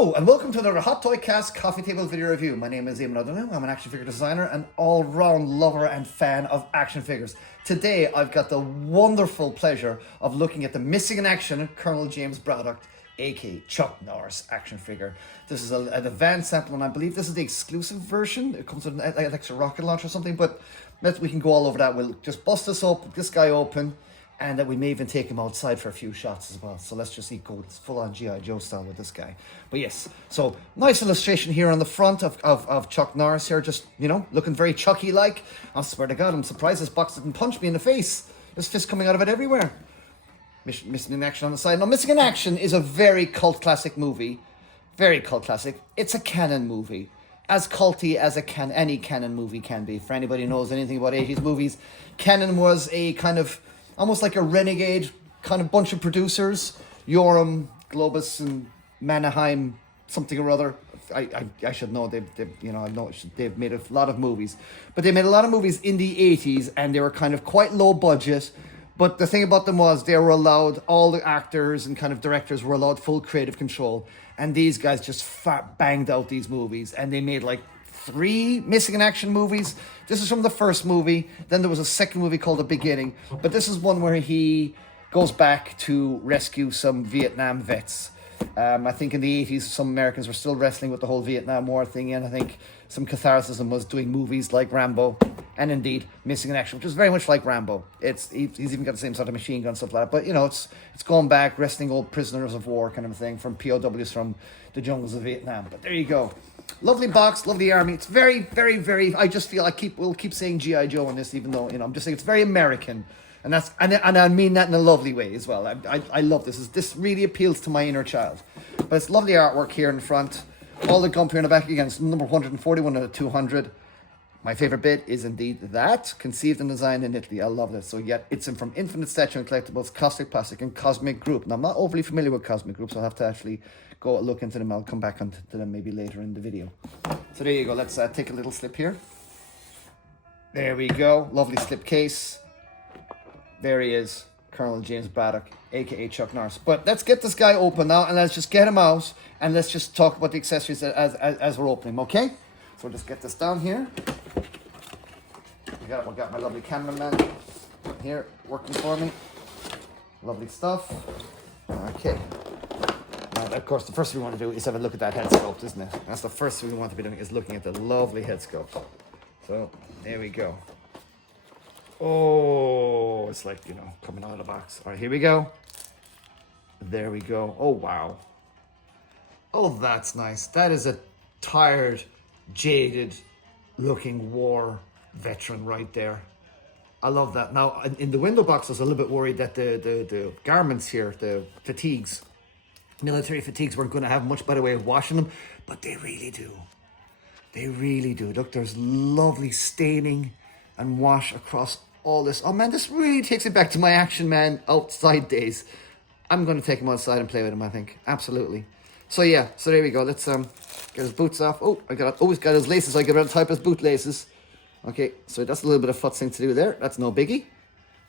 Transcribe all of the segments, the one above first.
Hello and welcome to another Hot Toy Cast Coffee Table video review. My name is Eamon O'Donoghue. I'm an action figure designer and all-round lover and fan of action figures. Today I've got the wonderful pleasure of looking at the missing in action Colonel James Braddock, aka Chuck Norris action figure. This is an advanced sample and I believe this is the exclusive version. It comes with an extra rocket launcher or something, but we can go all over that. We'll just bust this guy open, and that we may even take him outside for a few shots as well. So let's just go full-on G.I. Joe style with this guy. But yes, so nice illustration here on the front of Chuck Norris here, just, you know, looking very Chucky-like. I swear to God, I'm surprised this box didn't punch me in the face. There's fists coming out of it everywhere. Missing in Action on the side. Now, Missing in Action is a very cult classic movie. Very cult classic. It's a canon movie. As culty as any canon movie can be. For anybody who knows anything about 80s movies, canon was a kind of almost like a renegade kind of bunch of producers. Yoram, Globus, and Mannheim, something or other. I should know. They've made a lot of movies. But they made a lot of movies in the 80s, and they were kind of quite low budget. But the thing about them was they were allowed, all the actors and kind of directors were allowed full creative control. And these guys just banged out these movies. And they made like 3 Missing in Action movies. This is from the first movie. Then there was a second movie called The Beginning. But this is one where he goes back to rescue some Vietnam vets. I think in the 80s, some Americans were still wrestling with the whole Vietnam War thing. And I think some catharsis was doing movies like Rambo. And indeed, Missing in Action, which is very much like Rambo. He's even got the same sort of machine gun stuff like that. But, you know, it's going back, rescuing old prisoners of war kind of thing from POWs from the jungles of Vietnam. But there you go. Lovely box, lovely army. It's very, very, very. I just feel we'll keep saying G.I. Joe on this, even though, you know, I'm just saying it's very American, and I mean that in a lovely way as well. I love this. This really appeals to my inner child. But it's lovely artwork here in front. All the gump here in the back again. It's number 141 out of 200. My favorite bit is indeed that conceived and designed in Italy. I love this. So yeah, it's from Infinite Statue and Collectibles, Caustic Plastic, and Cosmic Group. Now I'm not overly familiar with Cosmic Group, so I'll have to actually go look into them. I'll come back onto them maybe later in the video. So there you go. Let's take a little slip here. There we go. Lovely slip case. There he is, Colonel James Braddock, aka Chuck Norris. But let's get this guy open now, and let's just get him out, and let's just talk about the accessories as we're opening him, okay? So we'll just get this down here. We got my lovely cameraman here working for me. Lovely stuff. Okay. Now, of course, the first thing we want to do is have a look at that head sculpt, isn't it? That's the first thing we want to be doing, is looking at the lovely head sculpt. So, there we go. Oh, it's like, you know, coming out of the box. All right, here we go. There we go. Oh, wow. Oh, that's nice. That is a tired, jaded looking war veteran right there. I love that. Now, in the window box, I was a little bit worried that the garments here, the fatigues, military fatigues, weren't going to have much better way of washing them, but they really do. They really do. Look, there's lovely staining and wash across all this. Oh man, this really takes it back to my Action Man outside days. I'm going to take him outside and play with him, I think. Absolutely. So yeah, so there we go. Let's get his boots off. Oh, he's got his laces. I get rid of type his boot laces. Okay, so that's a little bit of futzing to do there. That's no biggie.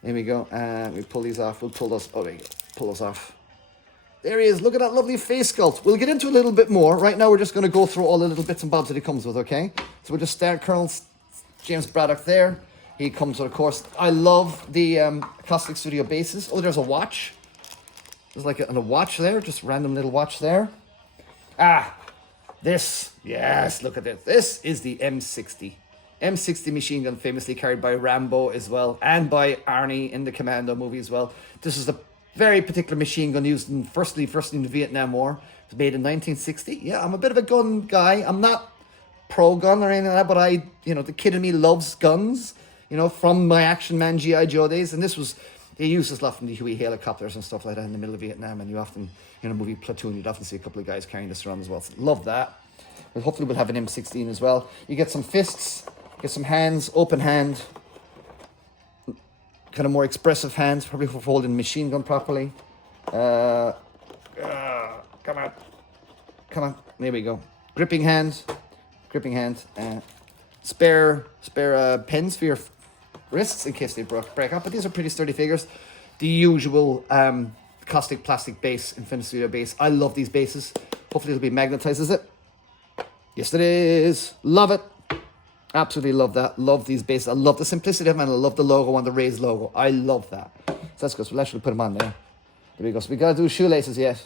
There we go. And we pull these off. We'll pull those. Oh, there you go. Pull those off. There he is. Look at that lovely face sculpt. We'll get into a little bit more. Right now, we're just going to go through all the little bits and bobs that he comes with, okay? So we'll just start Colonel James Braddock there. He comes with, of course, I love the Caustic Studio bases. Oh, there's a watch. There's like a watch there. Just random little watch there. Ah, this. Yes, look at this. This is the M60. M60 machine gun, famously carried by Rambo as well, and by Arnie in the Commando movie as well. This is a very particular machine gun used in firstly in the Vietnam War. It was made in 1960. Yeah, I'm a bit of a gun guy. I'm not pro-gun or anything like that, but the kid in me loves guns, you know, from my Action Man G.I. Joe days. And they used this a lot from the Huey helicopters and stuff like that in the middle of Vietnam. And you often, in a movie Platoon, you'd often see a couple of guys carrying this around as well. So love that. But hopefully we'll have an M16 as well. You get some fists. Get some hands, open hand, kind of more expressive hands, probably for holding machine gun properly. Come on, there we go. Gripping hand, spare pins for your wrists in case they break up. But these are pretty sturdy figures. The usual caustic plastic base, Infinity Studio base. I love these bases. Hopefully it'll be magnetized, is it? Yes, it is. Love it. Absolutely love that. Love these bases. I love the simplicity of them, and I love the logo on the raised logo. I love that. So that's good. So we'll actually put them on there. There we go. So we got to do shoelaces yet.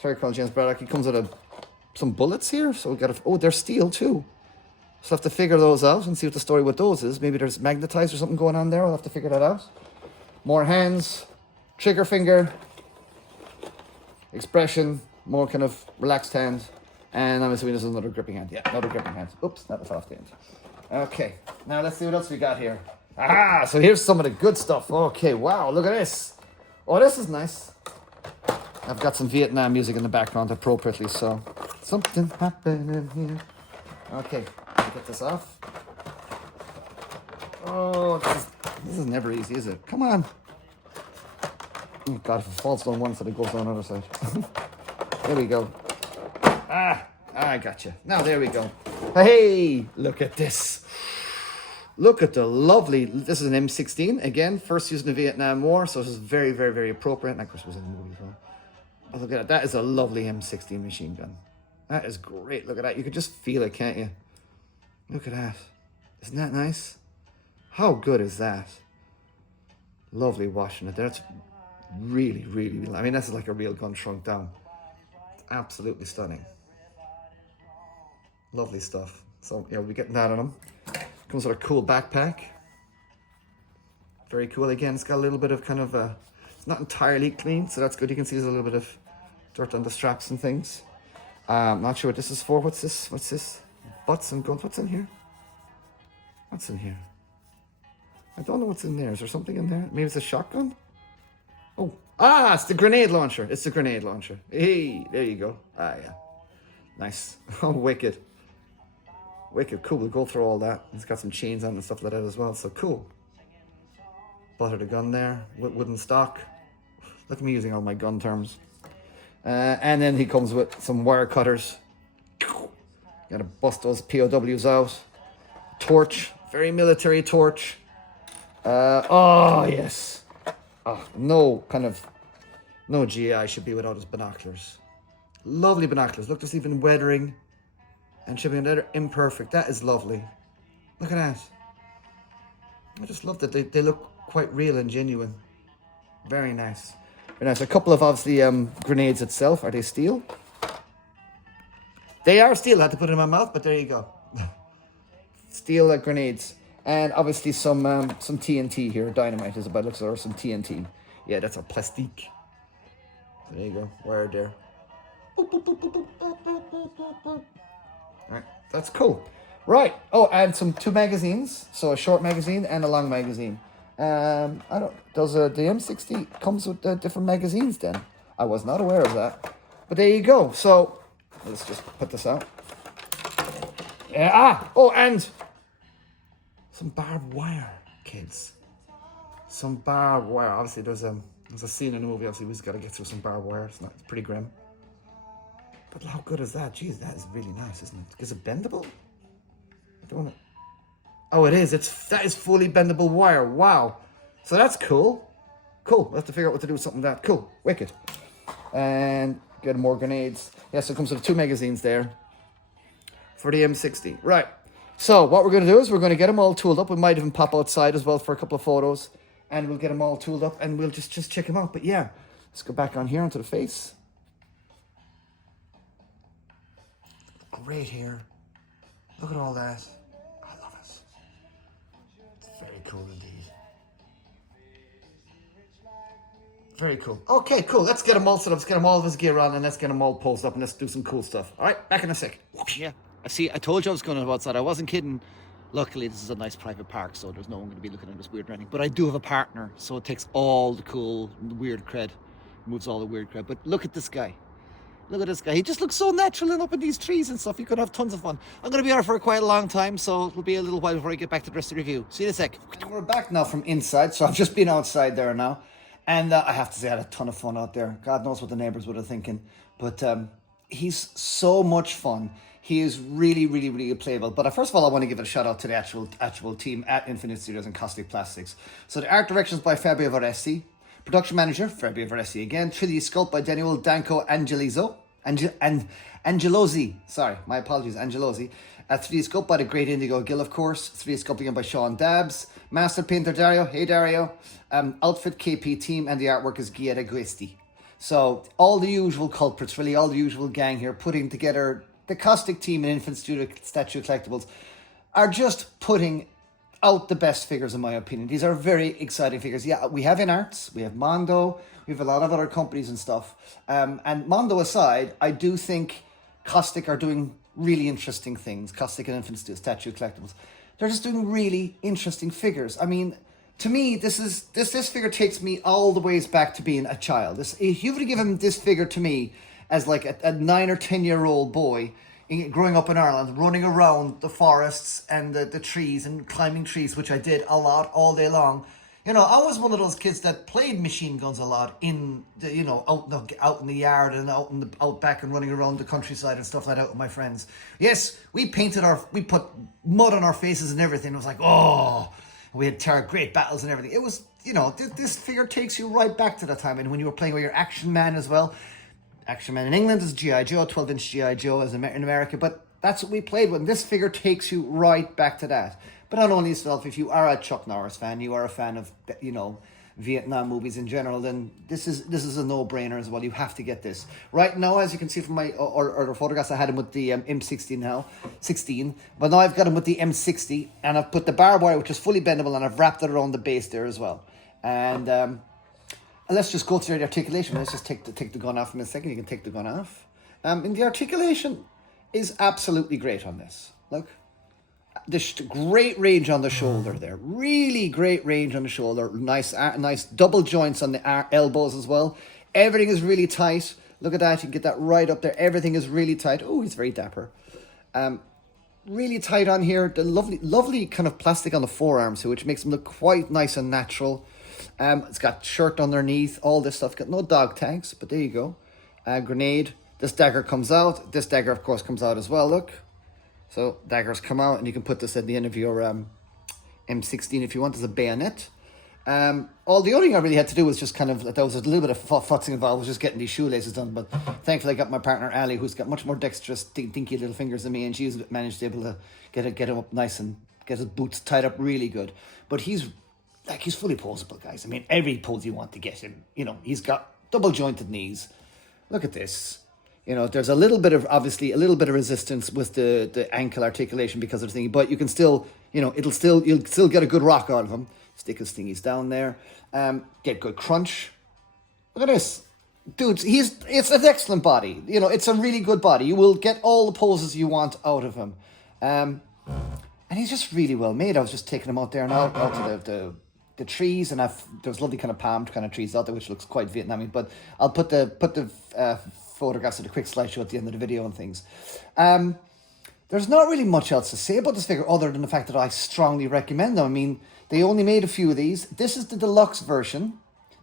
Terry Crown James Braddock. He comes with some bullets here. So we got to... Oh, they're steel too. So we'll have to figure those out and see what the story with those is. Maybe there's magnetized or something going on there. We'll have to figure that out. More hands. Trigger finger. Expression. More kind of relaxed hand. And I'm assuming there's another gripping hand. Yeah, another gripping hand. Oops, that was off the end. Okay, now let's see what else we got here. Ah, so here's some of the good stuff. Okay, wow, look at this. Oh, this is nice. I've got some Vietnam music in the background appropriately, so something happening here. Okay, let me get this off. Oh, this is never easy, is it? Come on. Oh, God, if it falls down one side, it goes down the other side. There we go. I gotcha. Now, there we go. Hey, look at this. Look at the lovely... This is an M16. Again, first used in the Vietnam War, so this is very, very, very appropriate. And of course, it was in the movie as well. Oh, look at that. That is a lovely M16 machine gun. That is great. Look at that. You can just feel it, can't you? Look at that. Isn't that nice? How good is that? Lovely washing it there. It's really, really... I mean, this is like a real gun shrunk down. Absolutely stunning. Lovely stuff. So, yeah, we'll be getting that on them. Comes with a cool backpack. Very cool. Again, it's got a little bit of kind of it's not entirely clean, so that's good. You can see there's a little bit of dirt on the straps and things. Not sure what this is for. What's this? What's this? Butts and guns. What's in here? What's in here? I don't know what's in there. Is there something in there? Maybe it's a shotgun? Oh. Ah, it's the grenade launcher. It's the grenade launcher. Hey, there you go. Ah, yeah. Nice. Oh, wicked. Wicked. Cool. We'll go through all that. It's got some chains on and stuff like that as well. So cool. Butter the gun there. Wooden stock. Look at me using all my gun terms. And then he comes with some wire cutters. Gotta bust those POWs out. Torch. Very military torch. Oh, yes. Oh, no GI should be without his binoculars. Lovely binoculars. Look, there's even weathering and shipping. They're imperfect. That is lovely. Look at that. I just love that they look quite real and genuine. Very nice. Very nice. A couple of obviously grenades itself. Are they steel? They are steel. I had to put it in my mouth, but there you go. Steel grenades. And obviously some TNT here. Dynamite is about looks or some TNT. Yeah, that's a plastique. There you go. Wired there. Alright, that's cool. Right. Oh, and two magazines. So a short magazine and a long magazine. Does the M60 comes with different magazines then? I was not aware of that. But there you go. So let's just put this out. Yeah. Oh, and some barbed wire, kids. Some barbed wire. Obviously, there's a scene in the movie. Obviously, we've got to get through some barbed wire. It's pretty grim. But how good is that? Jeez, that is really nice, isn't it? Is it bendable? I don't know. Oh, it is. That is fully bendable wire. Wow. So that's cool. Cool. We'll have to figure out what to do with something like that. Cool. Wicked. And get more grenades. Yeah, so it comes with 2 magazines there for the M60. Right. So what we're going to do is we're going to get them all tooled up. We might even pop outside as well for a couple of photos. And we'll get them all tooled up and we'll just check them out. But yeah, let's go back on here onto the face. Great hair. Look at all that. I love it. It's very cool indeed. Very cool. Okay, cool. Let's get them all set up. Let's get them all of his gear on and let's get them all posed up and let's do some cool stuff. All right, back in a sec. Yeah. See, I told you I was going to go outside. I wasn't kidding. Luckily, this is a nice private park, so there's no one going to be looking at us weird or anything. But I do have a partner, so it takes all the cool, weird cred, removes all the weird cred. But look at this guy. Look at this guy. He just looks so natural and up in these trees and stuff. You could have tons of fun. I'm going to be out for quite a long time, so it'll be a little while before I get back to the rest of the review. See you in a sec. And we're back now from inside, so I've just been outside there now. And I have to say I had a ton of fun out there. God knows what the neighbours would have thinking. But he's so much fun. He is really, really, really playable. But first of all, I want to give it a shout out to the actual team at Infinite Studios and Cosmic Plastics. So the art directions by Fabio Varesi. Production manager, Fabio Varesi again. 3D sculpt by Daniel Danco Angelizzo. Angelosi, sorry, my apologies, Angelosi. 3D sculpt by the great Indigo Gill, of course. 3D sculpting again by Sean Dabbs. Master painter Dario, hey Dario. Outfit KP team, and the artwork is Guietta Guesti. So all the usual culprits, really, all the usual gang here, putting together the Caustic team and Infant Studio Statue Collectibles are just putting out the best figures, in my opinion. These are very exciting figures. Yeah, we have InArts, we have Mondo, we have a lot of other companies and stuff. And Mondo aside, I do think Caustic are doing really interesting things. Caustic and Infant Statue Collectibles. They're just doing really interesting figures. I mean, to me, this figure takes me all the ways back to being a child. If you were to give him this figure to me as like a 9 or 10-year-old boy growing up in Ireland, running around the forests and the trees and climbing trees, which I did a lot all day long. You know, I was one of those kids that played machine guns a lot in the, you know, out in the yard and out back and running around the countryside and stuff like that with my friends. Yes, we put mud on our faces and everything. It was like, oh, we had great battles and everything. It was, you know, this figure takes you right back to that time. And when you were playing with your Action Man as well. Action Man in England is G.I. Joe, 12-inch G.I. Joe in America. But that's what we played with. And this figure takes you right back to that. But not only yourself, if you are a Chuck Norris fan, you are a fan of, you know, Vietnam movies in general, then this is a no-brainer as well. You have to get this. Right now, as you can see from my or photographs, I had him with the M16 16, but now I've got him with the M60, and I've put the barbed wire, which is fully bendable, and I've wrapped it around the base there as well. And let's just go through the articulation. Let's just take the gun off in a second. You can take the gun off. And the articulation is absolutely great on this. Look. This great range on the shoulder there. Really great range on the shoulder. Nice double joints on the elbows as well. Everything is really tight. Look at that. You can get that right up there. Everything is really tight. Oh, he's very dapper. Really tight on here. The lovely kind of plastic on the forearms here, which makes them look quite nice and natural. It's got shirt underneath. All this stuff. Got no dog tags, but there you go. Grenade. This dagger comes out. This dagger, of course, comes out as well. Look. So daggers come out, and you can put this at the end of your M16 if you want as a bayonet. All the only thing I really had to do was just kind of, there was a little bit of futzing involved, was just getting these shoelaces done. But thankfully I got my partner Ali, who's got much more dexterous, dinky little fingers than me, and she's managed to be able to get him up nice and get his boots tied up really good. But he's fully posable, guys. I mean, every pose you want to get him. You know, he's got double jointed knees. Look at this. You know, there's obviously a little bit of resistance with the ankle articulation because of the thing, but you can still, you know, you'll still get a good rock out of him. Stick his thingies down there. Get good crunch. Look at this. Dude, it's an excellent body. You know, it's a really good body. You will get all the poses you want out of him. And he's just really well made. I was just taking him out there and out to the trees, and there's lovely kind of palm kind of trees out there, which looks quite Vietnamese. But I'll put the photographs of the quick slideshow at the end of the video and things. There's not really much else to say about this figure other than the fact that I strongly recommend them. I mean, they only made a few of these. This is the deluxe version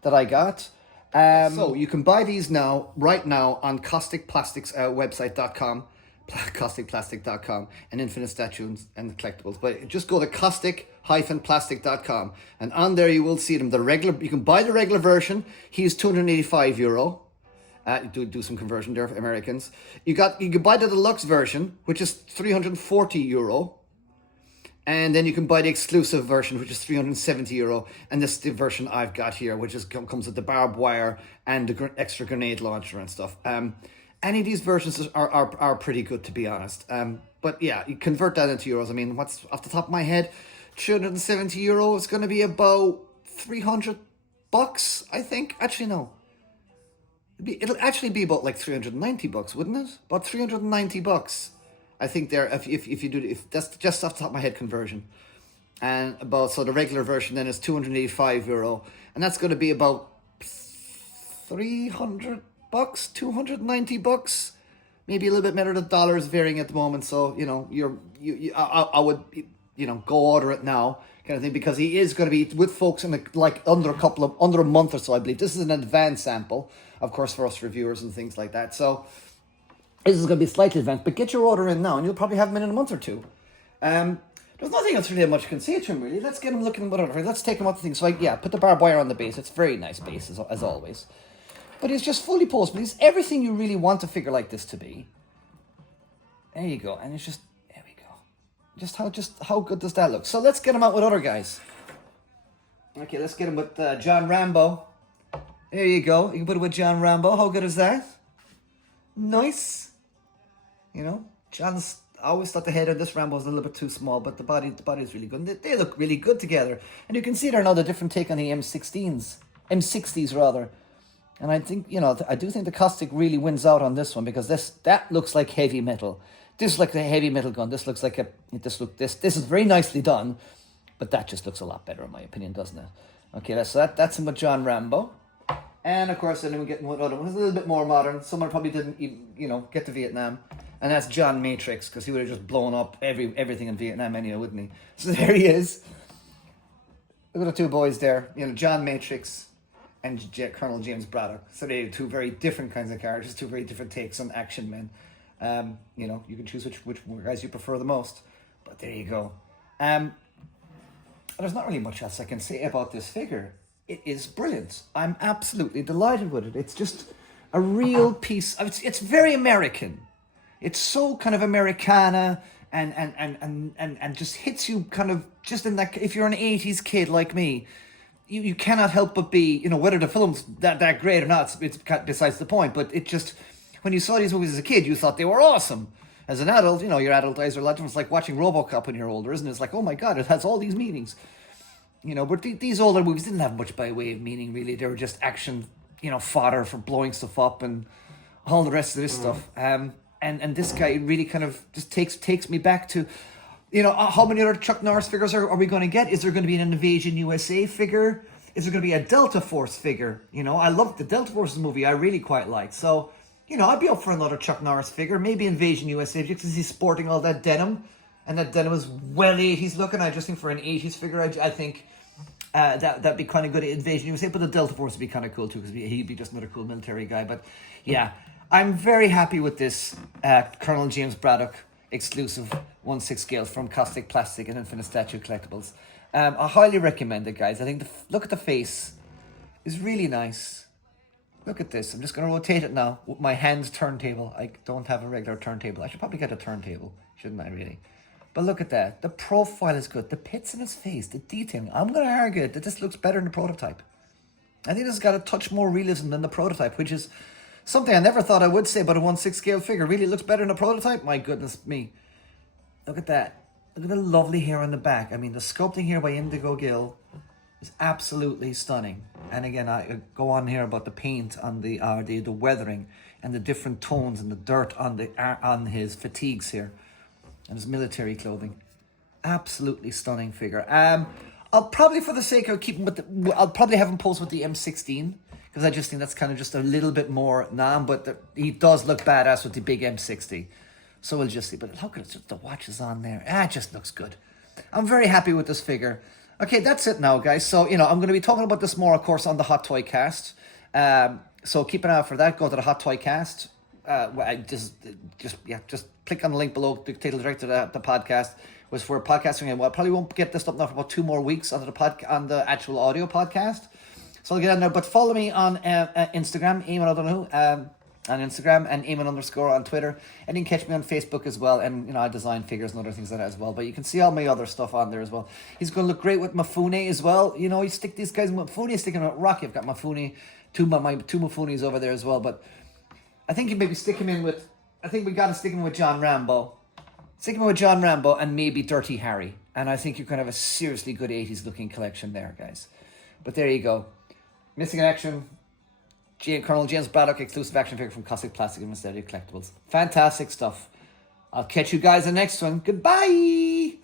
that I got. So you can buy these right now on causticplastics.website.com, causticplastic.com, and Infinite Statues and Collectibles. But just go to caustic-plastic.com, and on there you will see them. You can buy the regular version. He's €285. Do some conversion there for Americans. You can buy the deluxe version, which is €340, and then you can buy the exclusive version, which is €370. And this is the version I've got here, which comes with the barbed wire and the extra grenade launcher and stuff. Any of these versions are pretty good, to be honest. But yeah, you convert that into euros. I mean, what's off the top of my head? €270 is going to be about $300, I think. Actually, no. It'll actually be about like $390, wouldn't it? About $390, I think. There, if that's just off the top of my head conversion, and so the regular version then is €285, and that's going to be about $300, $290, maybe a little bit better. The dollar's varying at the moment, so you know I would go order it now, kind of thing, because he is going to be with folks in under a month or so, I believe. This is an advanced sample, of course, for us reviewers and things like that. So this is going to be slightly advanced, but get your order in now, and you'll probably have them in a month or two. There's nothing else really much you can say to him, really. Let's get him looking. Whatever. Let's take him out the thing. So put the barbed wire on the base. It's a very nice base as always. But he's just fully posable. He's everything you really want a figure like this to be. There you go. And it's just, there we go. Just how good does that look? So let's get him out with other guys. Okay, let's get him with John Rambo. There you go. You can put it with John Rambo. How good is that? Nice. You know, John's, I always thought the head of this Rambo was a little bit too small, but the body is really good. And they look really good together. And you can see there now the different take on the M60s rather. And I think, you know, I do think the caustic really wins out on this one, because that looks like heavy metal. This is like a heavy metal gun. This looks like this is very nicely done, but that just looks a lot better in my opinion, doesn't it? Okay, so that's him with John Rambo. And of course, then we get one other one. It's a little bit more modern. Someone probably didn't even, you know, get to Vietnam. And that's John Matrix, because he would have just blown up everything in Vietnam anyway, wouldn't he? So there he is. Look at the two boys there. You know, John Matrix and Colonel James Braddock. So they're two very different kinds of characters, two very different takes on action men. You know, you can choose which guys you prefer the most. But there you go. There's not really much else I can say about this figure. It is brilliant. I'm absolutely delighted with it. It's just a real piece. It's very American. It's so kind of Americana and just hits you kind of just in that. If you're an 80s kid like me, you cannot help but be, you know, whether the film's that great or not, it's besides the point. But it just, when you saw these movies as a kid, you thought they were awesome. As an adult, you know, your adult eyes are a lot different. It's like watching RoboCop when you're older, isn't it? It's like, oh my God, it has all these meanings. You know, but these older movies didn't have much by way of meaning, really. They were just action, you know, fodder for blowing stuff up and all the rest of this stuff. And this guy really kind of just takes me back to, you know, how many other Chuck Norris figures are we going to get? Is there going to be an Invasion USA figure? Is there going to be a Delta Force figure? You know, I loved the Delta Force movie. I really quite liked. So, you know, I'd be up for another Chuck Norris figure. Maybe Invasion USA, because he's sporting all that denim. And that denim is well 80s looking. I just think for an 80s figure, I think that'd be kind of good at Invasion USA. But the Delta Force would be kind of cool too, because he'd be just another cool military guy. But yeah, I'm very happy with this Colonel James Braddock exclusive 1/6 scale from Caustic Plastic and Infinite Statue Collectibles. I highly recommend it, guys. I think look at the face is really nice. Look at this. I'm just going to rotate it now with my hand turntable. I don't have a regular turntable. I should probably get a turntable, shouldn't I, really? But look at that. The profile is good. The pits in his face, the detailing. I'm going to argue that this looks better than the prototype. I think this has got a touch more realism than the prototype, which is something I never thought I would say about a 1/6 scale figure. Really looks better than the prototype? My goodness me. Look at that. Look at the lovely hair on the back. I mean, the sculpting here by Indigo Gill is absolutely stunning. And again, I go on here about the paint on the weathering and the different tones and the dirt on his fatigues here and his military clothing. Absolutely stunning figure. I'll probably, for the sake of keeping with I'll probably have him pose with the M16, because I just think that's kind of just a little bit more but he does look badass with the big M60. So we'll just see. But look at it, the watch is on there. It just looks good. I'm very happy with this figure. Okay, that's it now, guys. So, you know, I'm going to be talking about this more, of course, on the Hot Toy Cast. So keep an eye out for that. Go to the Hot Toy Cast. Just click on the link below. Take it direct to the podcast. Was for podcasting, and I probably won't get this up now for about 2 more weeks on the actual audio podcast. So I'll get on there. But follow me on Instagram, Eamon O'Donoghue, on Instagram, and Eamon_ on Twitter. And you can catch me on Facebook as well. And, you know, I design figures and other things like that as well. But you can see all my other stuff on there as well. He's going to look great with Mifune as well. You know, you stick these guys with Mifune, sticking with Rocky. I've got Mifune, my two Mifunes over there as well. But I think you maybe stick him in with, I think we got to stick him with John Rambo. Stick him with John Rambo and maybe Dirty Harry. And I think you can have a seriously good 80s looking collection there, guys. But there you go. Missing in action. Colonel James Braddock exclusive action figure from Caustic Plastic and Statue Collectibles. Fantastic stuff. I'll catch you guys in the next one. Goodbye.